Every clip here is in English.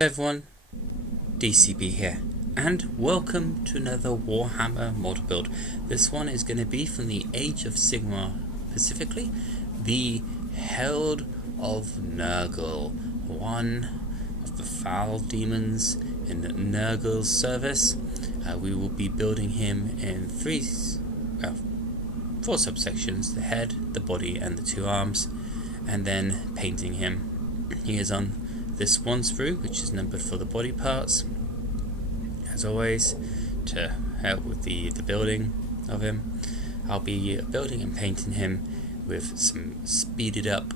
Hey everyone, DCB here, and welcome to another Warhammer model build. This one is going to be from the Age of Sigmar, specifically the Herald of Nurgle, one of the foul demons in Nurgle's service. We will be building him in four subsections: the head, the body, and the two arms, and then painting him. He is on this one sprue, which is numbered for the body parts, as always, to help with the building of him. I'll be building and painting him with some speeded up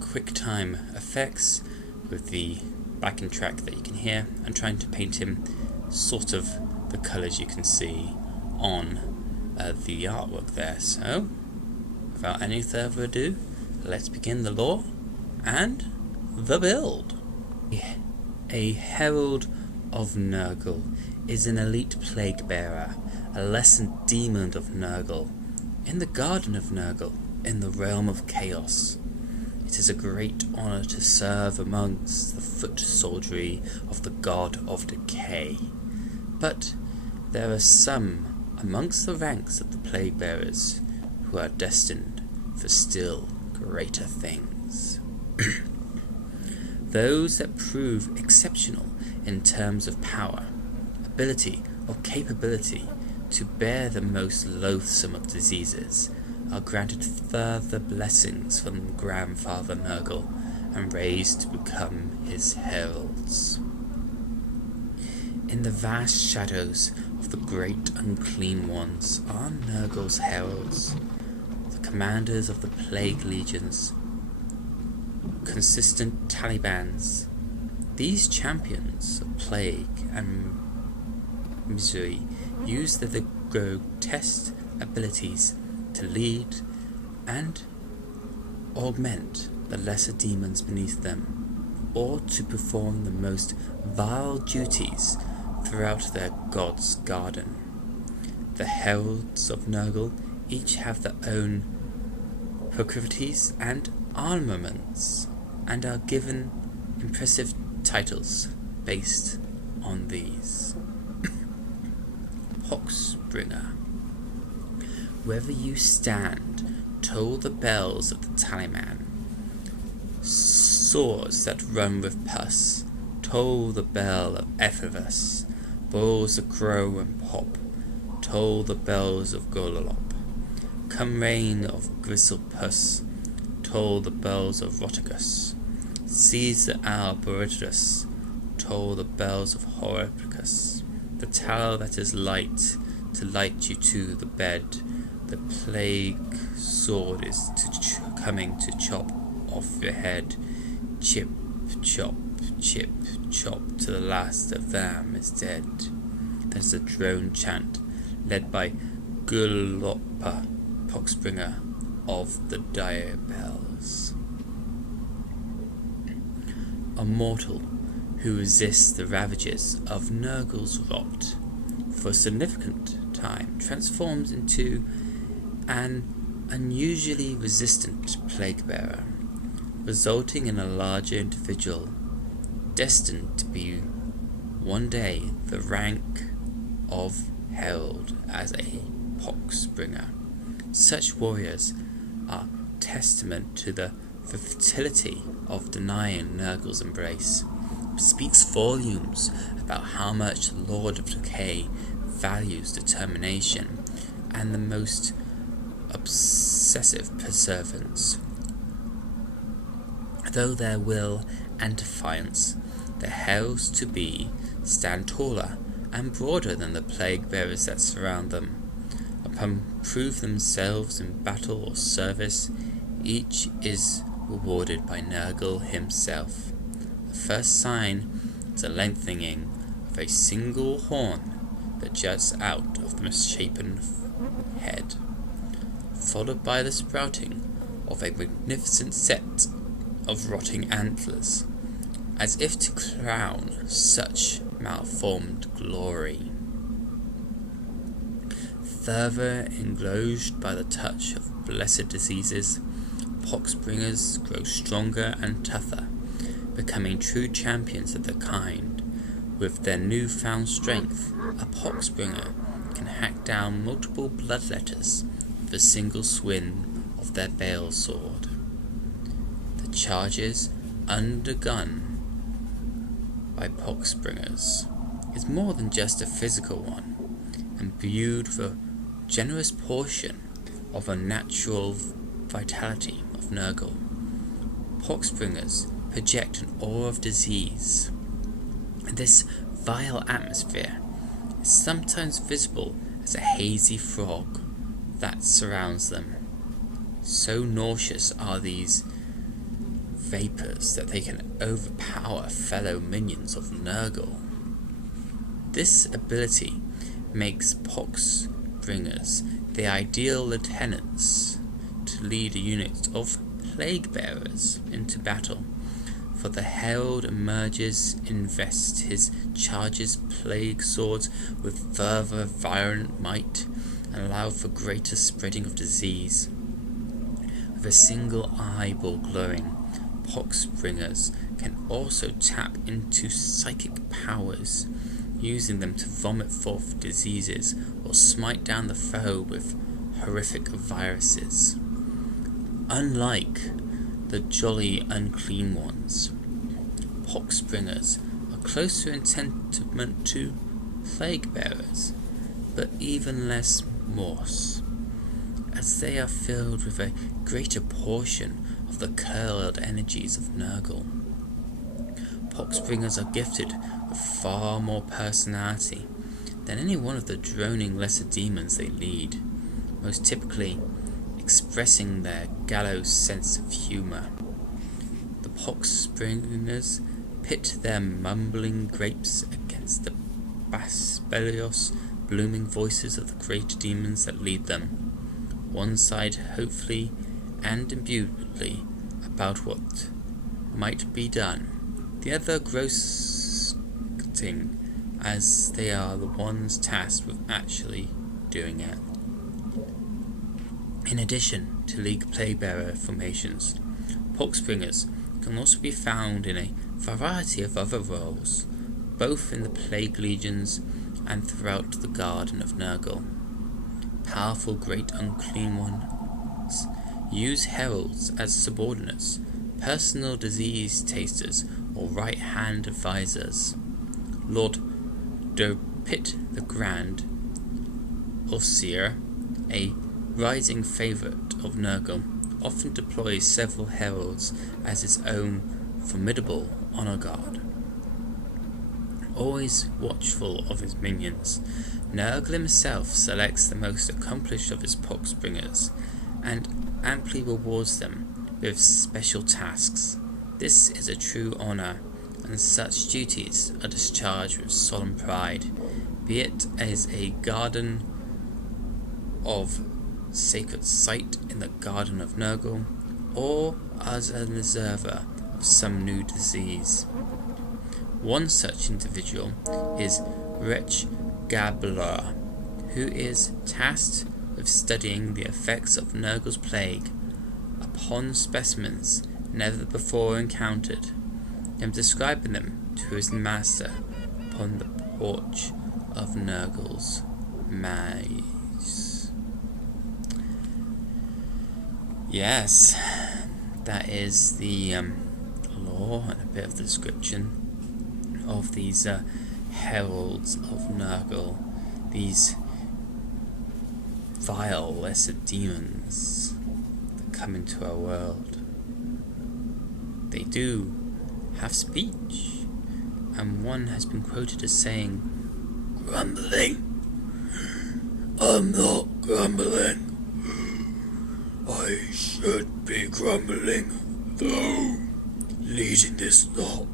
quick time effects with the backing track that you can hear, and trying to paint him sort of the colours you can see on the artwork there. So without any further ado, let's begin the lore and the build. A Herald of Nurgle is an elite plague bearer, a lessened demon of Nurgle, in the Garden of Nurgle, in the realm of chaos. It is a great honour to serve amongst the foot soldiery of the God of Decay. But there are some amongst the ranks of the plague bearers who are destined for still greater things. Those that prove exceptional in terms of power, ability, or capability to bear the most loathsome of diseases are granted further blessings from Grandfather Nurgle and raised to become his heralds. In the vast shadows of the great unclean ones are Nurgle's heralds, the commanders of the plague legions, consistent Talibans. These champions of plague and misery use their grotesque abilities to lead and augment the lesser demons beneath them, or to perform the most vile duties throughout their god's garden. The heralds of Nurgle each have their own proclivities and armaments, and are given impressive titles based on these. Poxbringer. Wherever you stand, toll the bells of the talisman. Swords that run with pus, toll the bell of Ephevus. Bulls that grow and pop, toll the bells of Gololop. Come rain of Gristlepus, toll the bells of Rotigus. Seize the hour Boritidus, toll the bells of Horipicus. The tower that is light, to light you to the bed. The plague sword is coming to chop off your head. Chip, chop, chip, chop, till the last of them is dead. There's a drone chant, led by Gullopa, Poxbringer of the dire bells. A mortal who resists the ravages of Nurgle's rot for a significant time transforms into an unusually resistant plague bearer, resulting in a larger individual destined to be one day the rank of herald as a poxbringer. Such warriors are testament to the fertility of denying Nurgle's embrace. It speaks volumes about how much the Lord of Decay values determination and the most obsessive perseverance. Though their will and defiance, the heralds to be stand taller and broader than the plague bearers that surround them. Upon prove themselves in battle or service, each is rewarded by Nurgle himself. The first sign is a lengthening of a single horn that juts out of the misshapen head, followed by the sprouting of a magnificent set of rotting antlers, as if to crown such malformed glory. Further engrossed by the touch of blessed diseases, poxbringers grow stronger and tougher, becoming true champions of their kind. With their newfound strength, a poxbringer can hack down multiple bloodletters with a single swing of their bale sword. The charges undergone by poxbringers is more than just a physical one, imbued with a generous portion of a natural vitality of Nurgle. Poxbringers project an aura of disease. This vile atmosphere is sometimes visible as a hazy fog that surrounds them. So nauseous are these vapors that they can overpower fellow minions of Nurgle. This ability makes poxbringers the ideal lieutenants to lead a unit of plague bearers into battle, for the Herald emerges, invests his charges plague swords with further violent might, and allow for greater spreading of disease. With a single eyeball glowing, poxbringers can also tap into psychic powers, using them to vomit forth diseases or smite down the foe with horrific viruses. Unlike the jolly unclean ones, poxbringers are closer in sentiment to plague bearers, but even less morse, as they are filled with a greater portion of the curled energies of Nurgle. Poxbringers are gifted with far more personality than any one of the droning lesser demons they lead, most typically expressing their gallows sense of humour. The poxbringers pit their mumbling grapes against the bellicose, blooming voices of the great demons that lead them, one side hopefully and imbudibly about what might be done, the other grousing as they are the ones tasked with actually doing it. In addition to League Plaguebearer formations, poxbringers can also be found in a variety of other roles, both in the Plague Legions and throughout the Garden of Nurgle. Powerful Great Unclean Ones use heralds as subordinates, personal disease tasters, or right-hand advisors. Lord Dopit the Grand, Osir, a rising favourite of Nurgle, often deploys several heralds as his own formidable honour guard. Always watchful of his minions, Nurgle himself selects the most accomplished of his poxbringers and amply rewards them with special tasks. This is a true honour, and such duties are discharged with solemn pride, be it as a guardian of sacred site in the Garden of Nurgle, or as an observer of some new disease. One such individual is Wretch Gabler, who is tasked with studying the effects of Nurgle's plague upon specimens never before encountered, and describing them to his master upon the porch of Nurgle's maze. Yes, that is the lore and a bit of the description of these heralds of Nurgle, these vile lesser demons that come into our world. They do have speech, and one has been quoted as saying, "Grumbling? I'm not grumbling. I should be grumbling, though, leading this lot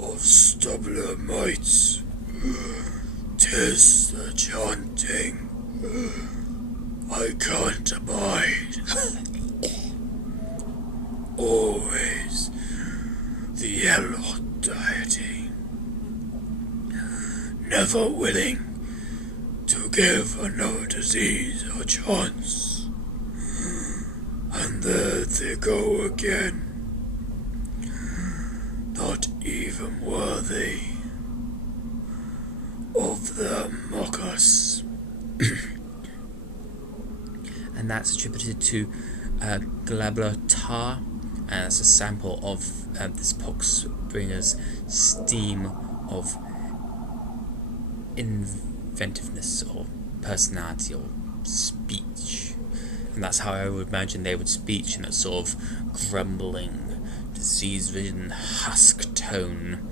of stubbler mites. 'Tis the chanting I can't abide. Always the Elot deity, never willing to give another disease a chance. And there they go again. not even worthy of the mockers. And that's attributed to Glabler Tar, and that's a sample of this Poxbringer's steam of inventiveness or personality or speech. And that's how I would imagine they would speak, in a sort of grumbling, disease-ridden husk tone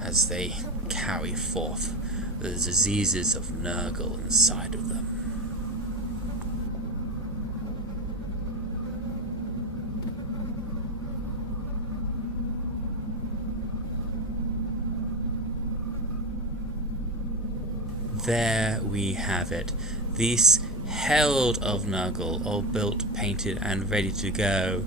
as they carry forth the diseases of Nurgle inside of them. There we have it. This Herald of Nurgle, all built, painted and ready to go.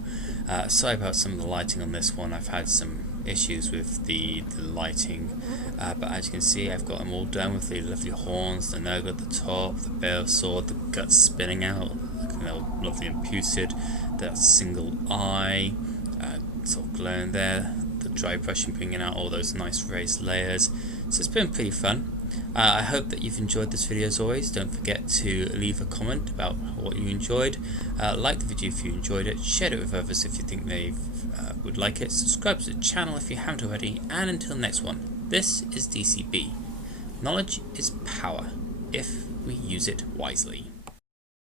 Sorry about some of the lighting on this one. I've had some issues with the lighting, but as you can see, I've got them all done with the lovely horns, the Nurgle at the top, the bale sword, the guts spinning out, looking all lovely and pused, that single eye sort of glowing there, the dry brushing bringing out all those nice raised layers. So it's been pretty fun. I hope that you've enjoyed this video as always. Don't forget to leave a comment about what you enjoyed. Like the video if you enjoyed it. Share it with others if you think they would like it. Subscribe to the channel if you haven't already. And until next one, this is DCB. Knowledge is power if we use it wisely.